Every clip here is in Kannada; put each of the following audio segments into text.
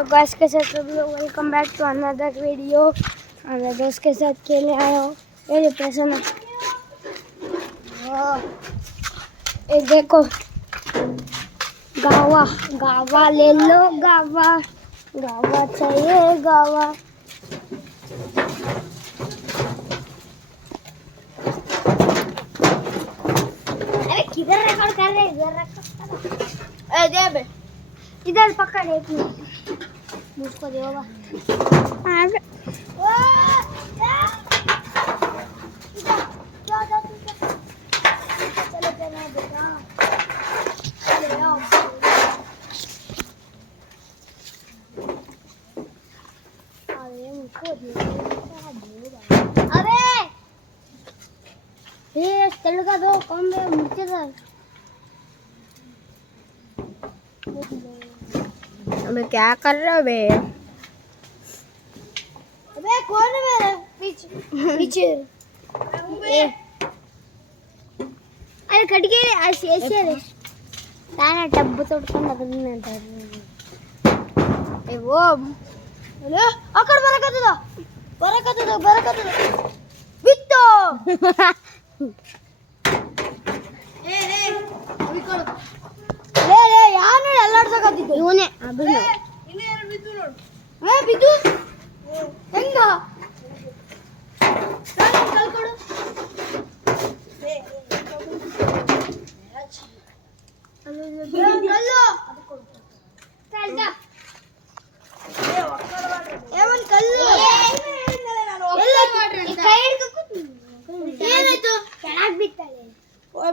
तो गाइस के साथ सब लोग welcome back to another video. मेरे दोस्त के साथ खेलने आया हूँ। ये प्रसन्न, ये देखो गावा गावा ले लो, गावा गावा चाहिए गावा। अरे किधर रिकॉर्ड कर रहे, इधर रखो। दे बे, इधर पकड़ एक मिनट, मुझको दे बाबा। चलो चलो बेटा, अरे मुझको दे, अबे ये तेल का दो कम में मुझे सर। अबे क्या कर रहे हो बे? अबे कौन है मेरे पीछे पीछे? अरे खड़के ऐसे ऐसे रे ताना टब तोड़ಕೊಂಡು ಅದನ್ನ ಏ ಓ ಅಲ್ಲ ಅಕಡ ಬರಕತ್ತದ ಬಿತ್ತು ಏ ಅವಿಕಳು ಲೇ ಯಾನು ಎಲ್ಲಾಡ್ಸಕತ್ತಿದ್ದು ಇವನೇ ಅಭಿನ ಇಲ್ಲಿ ಯಾರು ಬಿದ್ದು ನೋಡು ಬಿದ್ದು ಹೆಂಗ ಕಲ್ಕೊಡು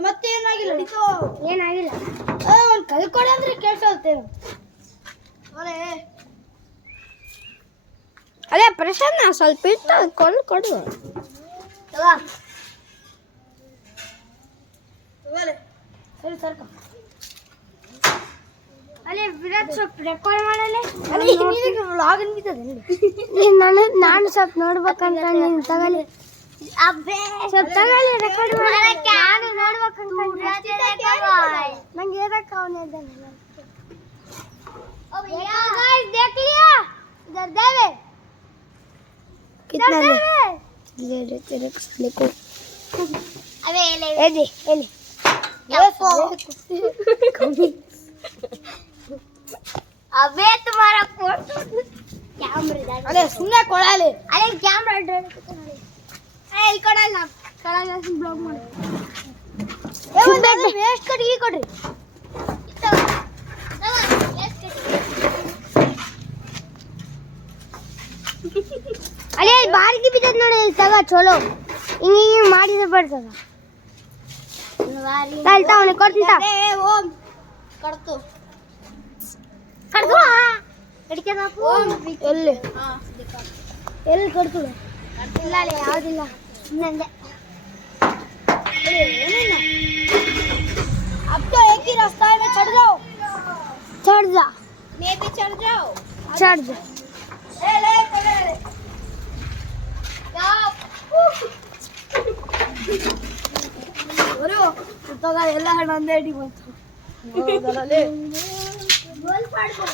ಮತ್ತೆ ಏನಾಗಿಲ್ಲ ಏನಾಗಿಲ್ಲ ಒಂದು ಕಲ್ಕೊಡೆ ಅಂದ್ರೆ ಕೇಳ್ಸಲ್ತೇನು ಅದೇ ಪ್ರಸನ್ನ ಸ್ವಲ್ಪ ಇಟ್ಟು ಕೊಡು ಸರಿ ಸರ್ಕ ಅಲ್ಲೇ ವಿರಾಟ್ ಸ್ವಲ್ಪ ರೆಕಾರ್ಡ್ ಮಾಡಲೆ ವ್ಲಾಗ್ ಅನ್ಬಿಟ್ಟದೆ ನಾನು ಸ್ವಲ್ಪ ನೋಡ್ಬೇಕಂತ ನಾನು ತಗಲಿ ಅಬ್ಬೇ ಸ್ವಲ್ಪ ತಗಲಿ ರೆಕಾರ್ಡ್ ಮಾಡಕ್ಕೆ ನಾನು ನೋಡ್ಬೇಕಂತ ನಂಗೆ ಏನಕ್ಕೆ ಅವನೇ ಇದ್ದಾನೆ अब यार गाइस देख लिया इधर देवे कितना ले ले तेरे साले को अबे ले दे ये फो अबे तुम्हारा फोटो कैमरा अरे सुनने कोड़ाले अरे कैमरा ड्रेस अरे ಇಲ್ಲಿ ಕಡಲ್ಲ ಬ್ಲಾಗ್ ಮಾಡಿ ಏ ಒಂದು ವೇಸ್ಟ್ ಕಡಿ ಕೊಡ್ರಿ ಅರೆ ಬಾರಿಗೆ ಬಿದ್ದದ ನೋಡಿ ಇಲ್ಲಿ ತಗ ಚಲೋ ಹಿಂಗೆ ಮಾಡಿದ್ರೆ ಬರ್ತದ ತಾಳ್ತಾ ಅವನೇ ಕೊಡ್ತೀನಿ ಏ ಓಂ ಕಡ್ತು ಕಡಿಕೆ ಎಲ್ಲಿ ಎಲ್ಲಿ ಕಡ್ತು ಇಲ್ಲ ಅಲ್ಲ ಯಾವುದಿಲ್ಲ ಸುಮ್ಮನೆ अब तो एक ही रास्ता है, मैं चढ़ जा मैं भी चढ़ जाओ ले तो ಎಲ್ಲ ನಂದೇ ಅಡಿ ಬಂತು ಗೋಲ್ ಪಾಡ್ಕೊ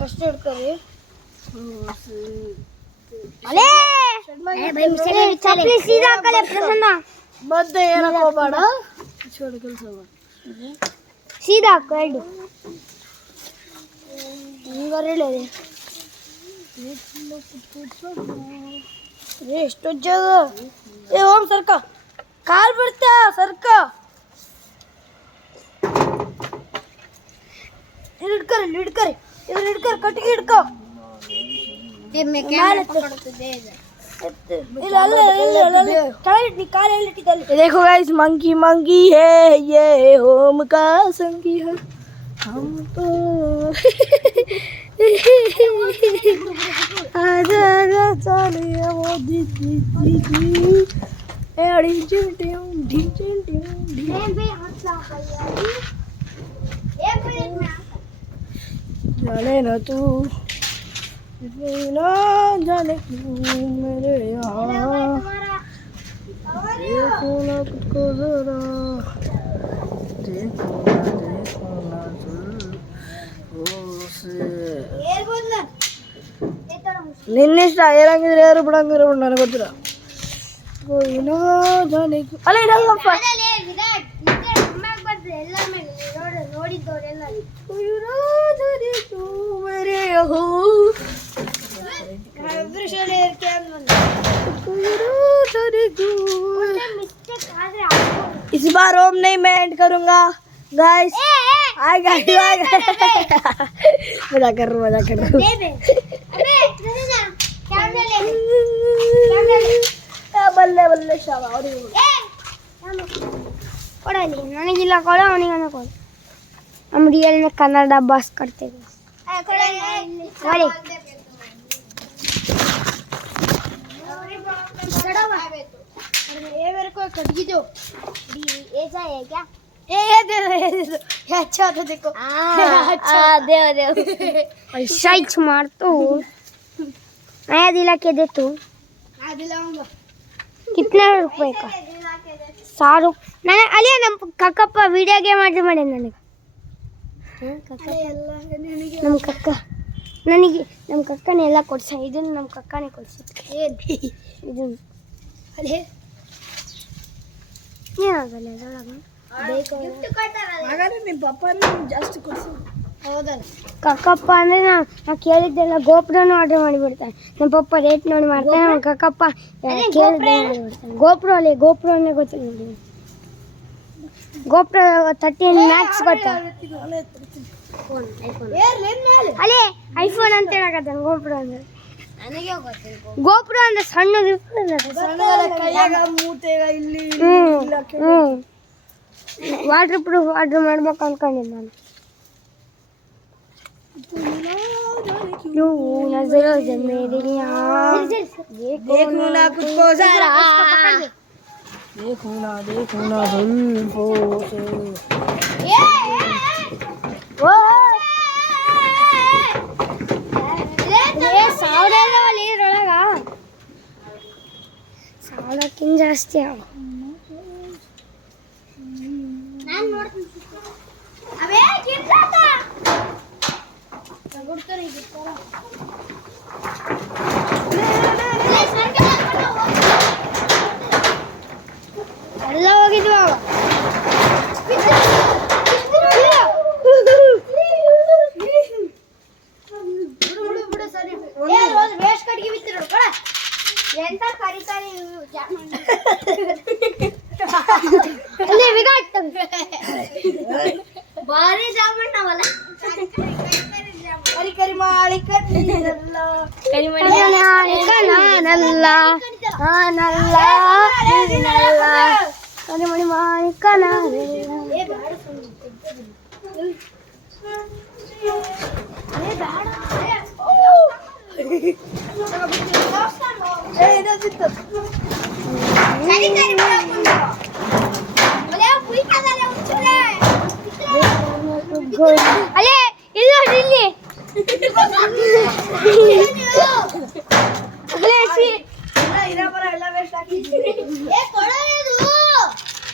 ಫಸ್ಟ್ ಹಿಡ್ಕರಿ ಅಲೇ ಚಪ್ಪಲಿ ಸೀದಾ ಕಲೆ ಪ್ರಸನ್ನ ಮತ್ತೆ ಏನಕ್ಕೆ ಹೋಗಬೇಡ छोड़ ಕೆಲಸ ಸೀದಾ ಕೈಡು ಹಿಂಗರಿಳೆ ಎಷ್ಟು ಜಾಗ ಏ ಓಂ ಸರ್ಕ ಕಾಲ್ ಬಿಡ್ತಾ ಸರ್ಕ ಹಿಡ್ಕರಿ ಇದ್ರ ಕಟ್ಟಿಗೆ ಹಿಡ್ಕೋ देखो गाइस मंकी है ये ओम का संगी है हम तो आजा चलिए वो दी एड़ी चिंटियों ढी जाने ना तू ना जाने क्यों मेरे यार ನಿನ್ನ ಇಷ್ಟ ಏರಂಗಿದ್ರೆ ಯಾರು ಬಿಡಂಗಿದ್ರೆ ಬಿಡು ನನಗೆ ಗೊತ್ತಿಲ್ಲ ಅಲ್ಲ ಇದಲ್ಲಪ್ಪ इस बार ओम नहीं मैं एंड करूंगा गाइस आएगा मजा कर बल्ले बल्ले शाबाश ಕೊಡಲಿ ನನಗಿಲ್ಲ ಕೊಡು ಅವನಿಗೆ ಕೊಡು हम रियल में कन्नड़ बस करते हैं ये मेरे को कटगी दो ऐसा है क्या ये दे दो ये अच्छा तो देखो अच्छा दे ऐसा ही मार तो नया दिला के दे तू दिलाऊंगा कितने रुपए का 100 ನಾನು ಅಲ್ಲೇ ನಮ್ಮ ಕಕ್ಕಪ್ಪ ವಿಡಿಯೋ ಗೇಮ್ ಆರ್ಡರ್ ಮಾಡಿ ನನಗೆ ನಮ್ಮ ಕಕ್ಕ ನನಗೆ ನಮ್ಮ ಕಕ್ಕನೇ ಎಲ್ಲ ಕೊಡ್ಸ ಇದನ್ನು ನಮ್ಮ ಕಕ್ಕನೇ ಕೊಡ್ಸಿದ್ದು ಇದನ್ನು ಅಲ್ಲೇ ಏನಾಗಲ್ಲ ಅದರೊಳಗೆ ಹಾಗಾದ್ರೆ ನಿಮ್ಮ ಪಪ್ಪನ ಜಾಸ್ತಿ ಕೊಡ್ಸು ಹೌದಲ್ಲ ಕಕ್ಕಪ್ಪ ಅಂದರೆ ನಾ ಕೇಳಿದ್ದೆಲ್ಲ ಗೋಪುರನೂ ಆರ್ಡರ್ ಮಾಡಿಬಿಡ್ತಾನೆ ನಮ್ಮ ಪಪ್ಪ ರೇಟ್ ನೋಡಿ ಮಾಡ್ತಾನೆ ನಮ್ಮ ಕಕ್ಕಪ್ಪ ಕೇಳಿದ್ದೆ ಮಾಡಿಬಿಡ್ತಾನೆ ಗೋಪುರನೇ ಗೊತ್ತಿಲ್ಲ ನೋಡಿ ಗೋಪುರ 13 ಮ್ಯಾಕ್ಸ್ ಗೊತ್ತಾ ಅಲ್ಲೇ ಐಫೋನ್ ಅಂತ ಹೇಳಕತ್ತಾನೆ ಗೋಪುರ ಅಂದ್ರೆ ಗೋಪುರ ಅಂದ್ರೆ ಸಣ್ಣದು ವಾಟರ್ ಪ್ರೂಫ್ ಆರ್ಡರ್ ಮಾಡ್ಬೇಕು ಅನ್ಕೊಂಡಿದ್ದೆ ನಾನು नजरों से मेरी देखो ना खुद को जरा देखो ना जुल्फों से ಸಾವಿರಕ್ಕಿಂತ ಜಾಸ್ತಿ ಅವ ಎಲ್ಲ ಹೋಗಿದ್ವು ಅವ ಭಾರಿ ಜಾಮೂನ್ ಅವಲ್ಲ ಕರಿ ಕರಿ ಮಾಳಿಕ ನೀನಲ್ಲ ಕರಿ ನಾನಲ್ಲ ನಾನಲ್ಲ ನೀನಲ್ಲ ಕರಿ ಮಣಿ ಮಾಣಿಕ ನಾನಲ್ಲ ಅಲ್ಲೇ ಇಲ್ಲ ಇಲ್ಲಿ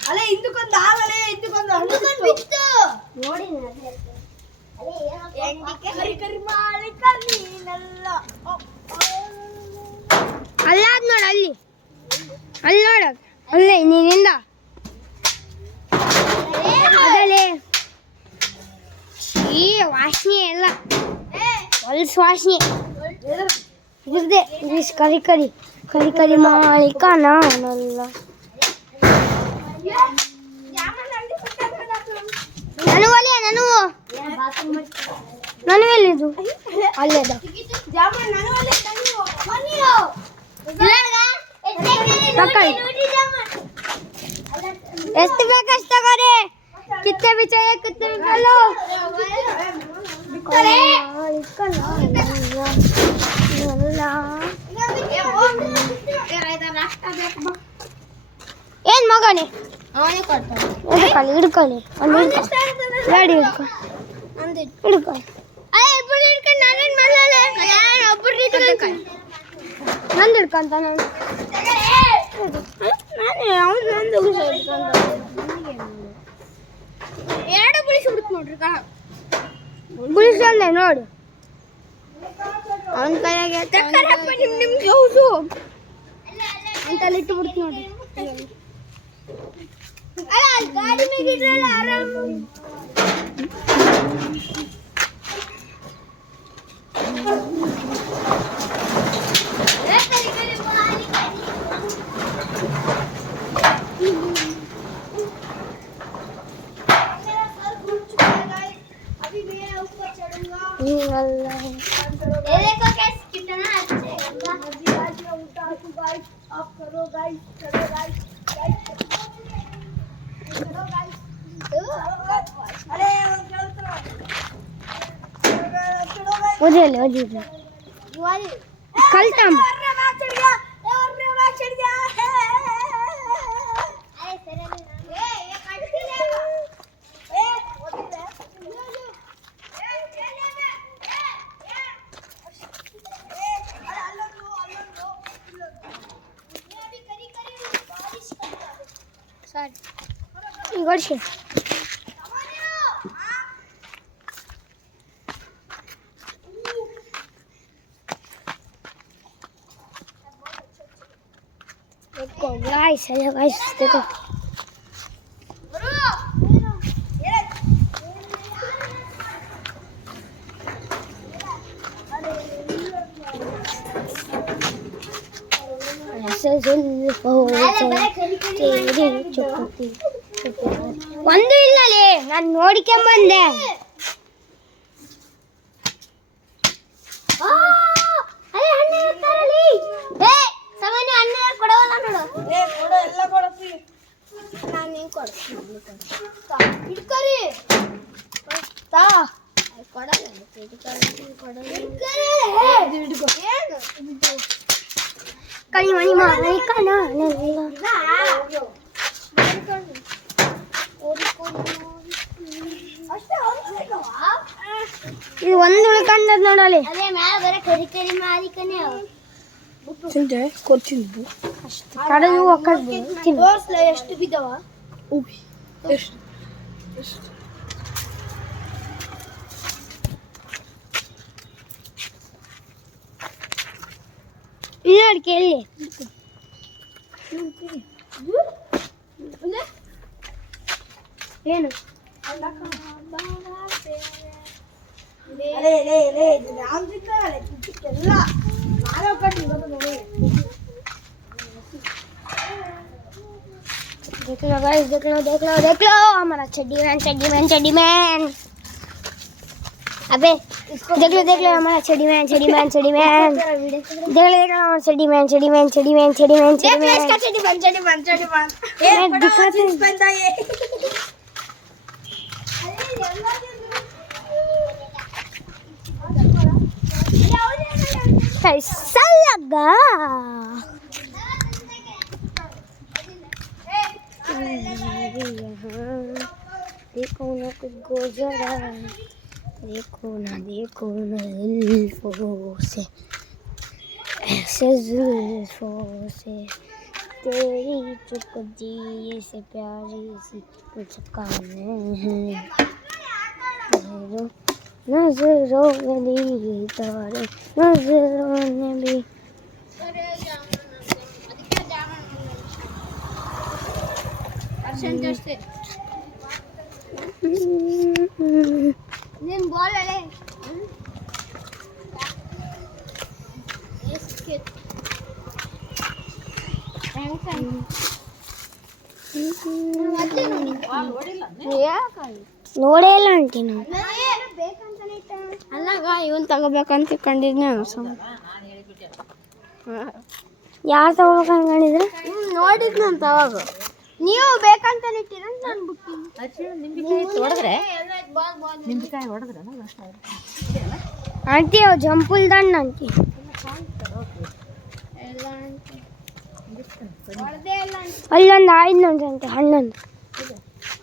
ಅಲ್ಲ ಹಿಂದಕ್ಕೊಂದು ಆಗಲೇ ಹಿಂದಕ್ಕೊಂದು ನೋಡಿ ಕರಿ ಕರಿ ಮಾಳಿಕ ನೀನಲ್ಲ ಅಲ್ಲಾದ್ ನೋಡ ಅಲ್ಲಿ ನೋಡ ಅಲ್ಲೇ ನೀನಿಂದ ಅದಲ್ಲೇ ಈ ವಾಸನೆ ಎಲ್ಲ ಹೊಲ್ಸ್ ವಾಸನೆ ಇದ್ರದ್ದೇ ಇಂಗ್ಲೀಷ್ ಕರಿ ಕರಿ ಕರಿ ಕರಿ ಮಾಳಿಕ ನಾನಲ್ಲ ನಾನು ಎಲ್ಲಿದ್ದು ಅಲ್ಲೇದ ಎಷ್ಟು ಬೇಕಷ್ಟು ತಗೋರಿ ಕಿತ್ತೆ ಬಿಚ್ಚೆ ಕಿತ್ತೆ ಬಿಚ್ಚಲು ಏನ್ ಮಗನೇ ಹಿಡ್ಕೊಳ್ಳಿ ಗಾಡಿ ಹಿಡ್ಕೊಳ್ಳಿ ನಂದು ಹಿಡ್ಕೊಂತ ಎರಡು ಬಿಡಿಸಿ ಬಿಡ್ತು ನೋಡ್ರಿ ಬಿಡಿಸಲ್ಲ ನೋಡಿ ಅವನ ಕೈಯಾಗೆ ನಿಮ್ಗೆ ಹೌದು ಅಂತಲ್ಲಿ ಇಟ್ಟು ಬಿಡ್ತು ನೋಡಿ. ಗಾಡಿ ಮೇಲೆ ಇಡ್ರಲ್ಲ ಆರಾಮ. कलता वर्ष देखो गाइस, हेलो गाइस, देखो ಒಂದು ಇಲ್ಲಲೇ ನಾನು ನೋಡಿಕೊಂಬಂದೆ. ಕಳಿ ಮಣಿ ಮಾಡಿ ಕಣ ಇದು ಒಂದು ಉಳ್ಕೊಂಡದ್ ನೋಡಲಿ. ಕಡಲು ಎಷ್ಟು ಬಿದ್ದವ ಇಲ್ಲ ಅಡಿಕೆ ಎಲ್ಲಿ ಏನು देख लो गाइस, देख लो देख लो देख लो हमारा चड्डी मैन अबे इसको देख लो हमारा चड्डी मैन देख लो हमारा चड्डी मैन कैसा लगा? देखो ना कुछ गुजरा, देखो ना जुल्फों से ऐसे जुल्फों से तेरी चुप दिए से प्यारी सी कुछ काम है नजरों में दी तारे नजरों में भी ನೋಡೇ ಇಲ್ಲ ಆಂಟಿ ನಾವು ಅಲ್ಲಾಗ ಇವನ್ ತಗೋಬೇಕಂತ ಕಂಡಿದ್ನೆ ಯಾರು ತಗೋಬೇಕು ಅನ್ಕೊಂಡಿದ್ರೆ ನೋಡಿದ್ನಂತ ಅವಾಗ ನೀವು ಬೇಕಂತ ಇಟ್ಟಿರ ನಾನು ನಿಂಬೆಕಾಯಿ ಹೊಡೆದ್ರೆ ಆಂಟಿ ಅವು ಜಂಪುಲ್ದಣ್ಣ ಆಂಟಿ ಅಲ್ಲೊಂದು ಆಯ್ದು ನೋಡ್ರಿ ಅಂತೆ ಹಣ್ಣೊಂದು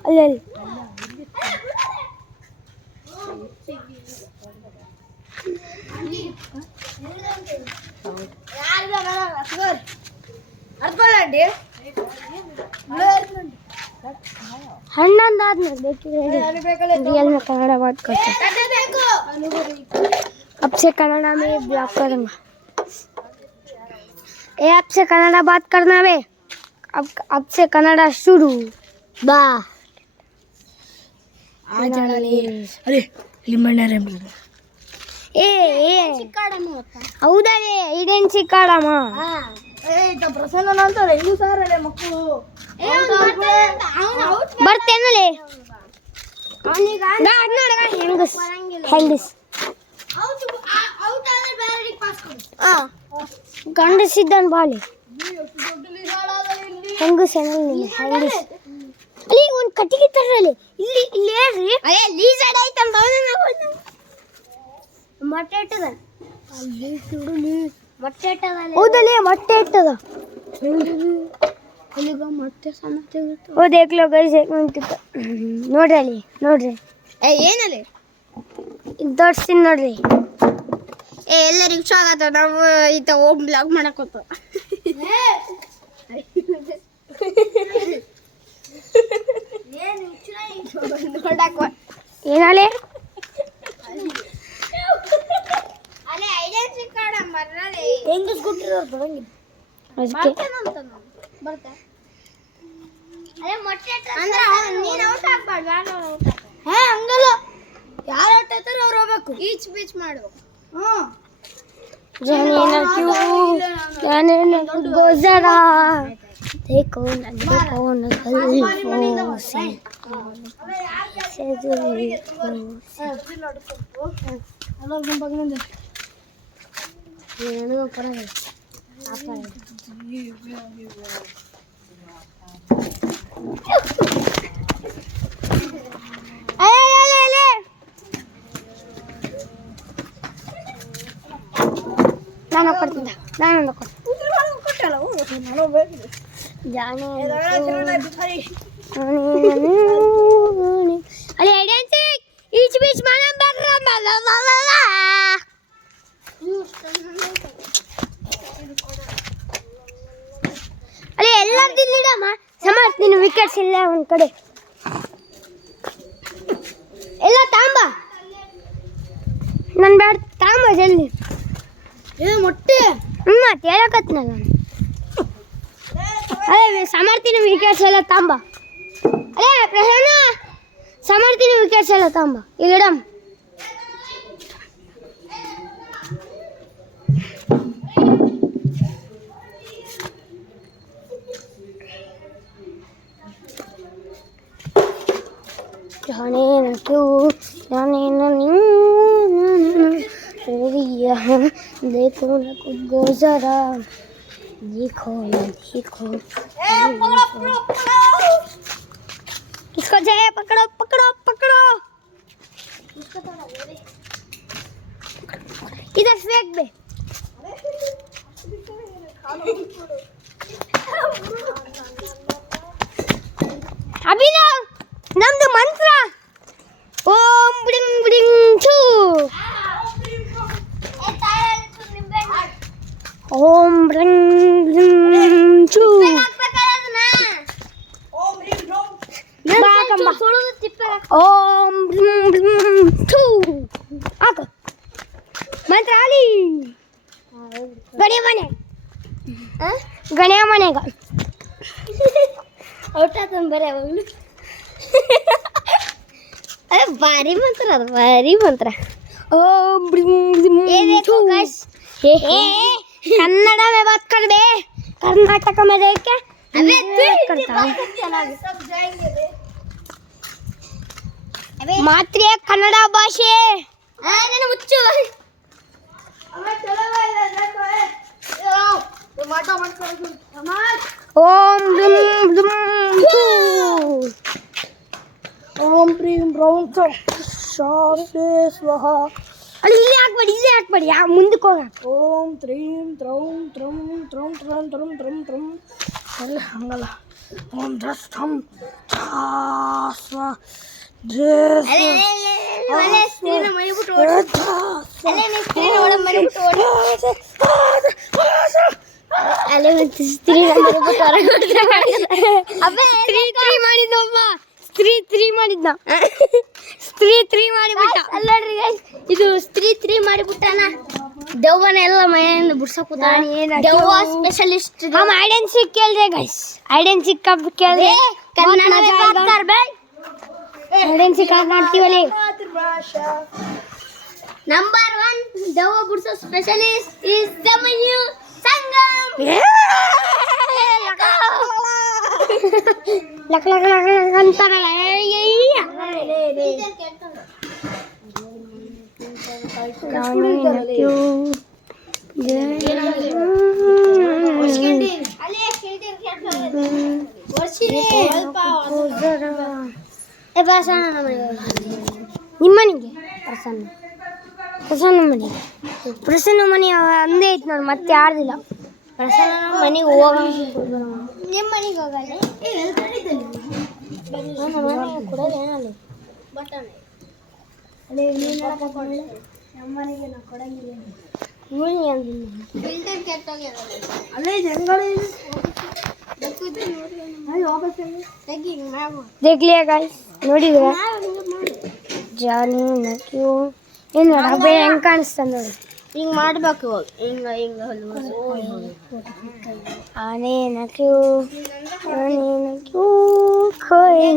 ಅಲ್ಲಲ್ಲಿ ಹಣ್ಣೊಂದು ಆದ್ಮೇಲೆ ಬೇಕಿದ್ರೆ ರಿಯಲ್ ಕನ್ನಡ ಮಾತು अब से कन्नड़ा में ब्लॉग करूँगा। ए अब से कन्नड़ा बात करना बे। अब से कन्नड़ा शुरू बा ಅರೆ ಲಿಂಬಣ್ಣರೇ ಏ ಹೌದಾ ಇದೇನು ಸಿಕ್ಕಾಡಮ್ಮ ಪ್ರಸನ್ನ ಅಂತಾರೆ ಇನ್ನೂ ಸಾರಳೆ ಮಕ್ಕಳು ಬರ್ತೇನಲ್ಲೇ ಹೆಂಗಸ್ ಹೆಂಗಸ್ ಗಂಡಸಿದ್ದಾನ ಬಾಳಿ ಹೆಂಗಸ್ ಹೆಂಗಸ್ ಅಲ್ಲಿ ಒಂದು ಕಟ್ಟಿಗೆ ತರ್ರಲ್ಲಿ ಇಲ್ಲಿ ಹೇಳ್ರಿ ಲೀಸಡ್ ಆಯ್ತಂತ ಮೊಟ್ಟೆ ಇಟ್ಟದ ಮೊಟ್ಟೆ ಇಟ್ಟದ ಹೌದಲ್ಲಿ ಮೊಟ್ಟೆ ಇಟ್ಟದ ಅಲ್ಲಿಗ ಮೊಟ್ಟೆ ಸಣ್ಣ ತೆಗಿತು ಓ ದೇಖ್ಲೋ ಗೈಸ್ ಏಕ್ ಮಿನಿಟ್ ನೋಡ್ರಿ ಅಲ್ಲಿ ನೋಡ್ರಿ ಏನಲ್ಲಿ ದೊಡ್ಡಸಿನ್ ನೋಡ್ರಿ ಎಲ್ಲರಿಗೂ ಸ್ವಾಗತ ನಾವು ಈತ ಹೋಮ್ ಬ್ಲಾಗ್ ಮಾಡಕೋತ ಏನಾಲೆ ಹಂಗಲ್ಲ ಯಾರು ಆಡ್ತಾರ ಅವ್ರು ಹೋಗ್ಬೇಕು ಈಚ್ ಬೀಚ್ ಮಾಡ್ಬೇಕು गोजरा देखो न ನಾನು ಕೊಡ್ತೀನಿ ನಾನು ಜಾನೆ ಅಲ್ಲಿ ಐಡೆಂಟಿ ಈಚ್ ಬೀಚ್ ಮಾಡಂ ಬರ್ರ ಅಲ್ಲಿ ಎಲ್ಲರೂ ದಿಲ್ಲಿಡಮ್ಮ ಸಮರ್ಥ ನೀನು ವಿಕೆಟ್ಸ್ ಇಲ್ಲ ಒಂದು ಕಡೆ ಎಲ್ಲ ತಾಂಬ ನನ್ನ ಬ್ಯಾಡ್ ತಾಂಬ ಜಲ್ದಿ ಮೊಟ್ಟೆ ಮತ್ತೆ ಹೇಳಕತ್ನಲ್ಲ ಅದೇ ಸಮರ್ಥಿನ ವಿಕೆಟ್ಸ್ ಎಲ್ಲ ತಾಂಬ ಅದೇ ಪ್ರಸನ್ನ ಸಮರ್ಥಿನ ವಿಕೆಟ್ಸ್ ಎಲ್ಲ ತಾಂಬ ಇಲ್ಲಿಡಮ್ देखो न कुछ गुजरा देखो न देखो किसको जाए पकड़ो पकड़ो पकड़ो इधर फेंक दे अभी ना नम्द मंत्र ओम ब्रिंग ब्रिंग छू ओम ब्रिंग ब्रिंग छू ओम ब्रिंग ब्रिंग छू आक मंत्र आली गणिया मने गणिया मनेगा औटा तुम बरे बोलू अरे भारी मंत्र ओम ब्रिंग ब्रिंग ये देखो गाइस कन्नड़ में बात कर बे कर्नाटक में देख के अबे करता सब जाएंगे रे ಮಾತ್ರೆ ಕನ್ನಡ ಭಾಷೆ ನಾನು ಮುಚ್ಚು ಅಮ್ಮ ಚಲೋ ಮಾಟೋ ಮಾಡ್ಕೊಂಡು ಓಂ ಬ್ಲಿಂ ಬ್ಲಿಂ ಛೂ ಓಂ ಪ್ರೀಂ ಬ್ರೌಂ ಶಾಸ್ತ್ರೇ ಸ್ವಹ ಅಲ್ಲಿ ಇಲ್ಲೇ ಹಾಕ್ಬೇಡಿ ಯಾ ಮುಂದಕ್ಕೆ ಹೋಗ ಓಂ ತ್ರೀಂ ತ್ರೌಂ ತ್ರಂ ತ್ರಂ ತ್ರಂ ತ್ರಂ ತ್ರಂ ತ್ರಂ ಅಲ್ಲ ಹಂಗಲ್ಲ ಓಂ ಧಸ್ ಥಂ ಛಾಸ್ವ ಡ್ರೆಸ್ ಅಲೆ ಸ್ತ್ರೀನ ಮರಿಬಿಟ್ಟು ಓಡು ಅಲೆ ನೀ ಸ್ತ್ರೀನ ಓಡ ಮರಿಬಿಟ್ಟು ಓಡು ಅಲೆ ಮತ್ತೆ ಸ್ತ್ರೀನ ಮರಿಬಿಟ್ಟು ಹೊರಗೆ ಅಬ್ಬೆ ಸ್ತ್ರೀ ಮಾಡಿದೊಬ್ಬ ಸ್ತ್ರೀ ಮಾಡಿದ್ನ ಸ್ತ್ರೀ ಮಾಡಿಬಿಟ್ಟ ಅಲ್ಲಡ್ರಿ guys, ಇದು ಸ್ತ್ರೀ ಮಾಡಿಬಿಟ್ಟಾನ. ದೆವ್ವನ ಎಲ್ಲ ಮನೆಯಿಂದ ಬಿಡ್ಸಕೂತ. ದೆವ್ವ ಸ್ಪೆಷಲಿಸ್ಟ್. हम हाइड एंड सीक खेल रहे गाइस. हाइड एंड सीक कब खेल रहे? कन्नड़ में बात कर बे. हाइड एंड सीक ಮಾಡ್ತೀವಲೇ. Number 1 ದೆವ್ವ ಬಿಡ್ಸೋ specialist is Zamanyu Sangam. Luck luck luck luck ಅಂತಾರಲ್ಲ. ನಿಮ್ಮನಿಗೆ ಪ್ರಸನ್ನ ಮನೆ ಒಂದೇ ಐತಿ ನೋಡಿ, ಮತ್ತೆ ಯಾರ್ದಿಲ್ಲ. ಪ್ರಸನ್ನ ಮನೆಗೆ ಹೋಗ. ನಿಮ್ಮ ಮನೆಗೆ ಹೋಗಲ್ಲ. देख लिया गाइस, ನೋಡಿದ್ರ ಜಾನಿ ನಕ್ಯೂ ಏನು ನೋಡ ಹೆಂಗ್ ಕಾಣಿಸ್ತಾನ ನೋಡಿ. ಹಿಂಗ್ ಮಾಡ್ಬೇಕು. ಹಿಂಗ ಆನೆ ನಕ್ಯೂ ಖೋಯ್.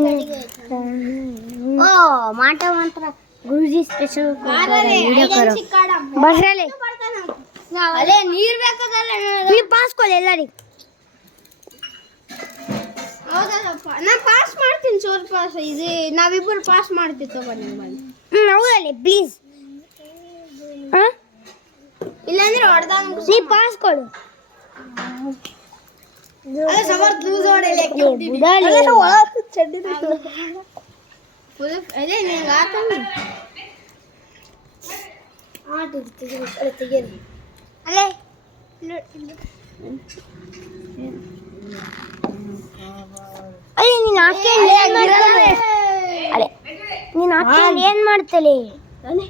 ಓ ಮಾಟ ಮಂತ್ರ ಗುರುಜಿ ಸ್ಪೆಷಲ್ ಬಸ್ರಲ್ಲಿ ಅಲ್ಲೇ ನೀರ್ ಬೇಕಾದಲ್ಲ. ನೀವು ಪಾಸ್ ಕೊಡಿ ಎಲ್ಲರಿಗೆ. ಹೌದಲ್ಲಪ್ಪ, ನಾ ಪಾಸ್ ಮಾಡ್ತೀನಿ. ಸ್ವಲ್ಪ ಇದು ನಾವಿಬ್ಬರು ಪಾಸ್ ಮಾಡ್ತೀವಿ. ತಗೊಂಡು ಹೌದಲ್ಲಿ ಪ್ಲೀಸ್. ಇಲ್ಲಾಂದ್ರೆ ಹೊಡೆದಾಗ ನೀ ಪಾಸ್ ಕೊಡು. ಅದೇ ನಿಂಗೆ ಆತಂದ್ರೆ ಅಲ್ಲೇ ನೀನು ಹಾಕೊಂಡು ಏನ್ ಮಾಡ್ತಲೆ? ಅವನೇ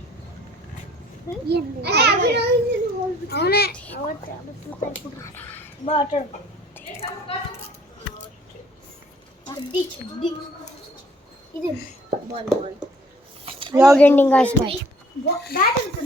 Vlog ending guys, bye.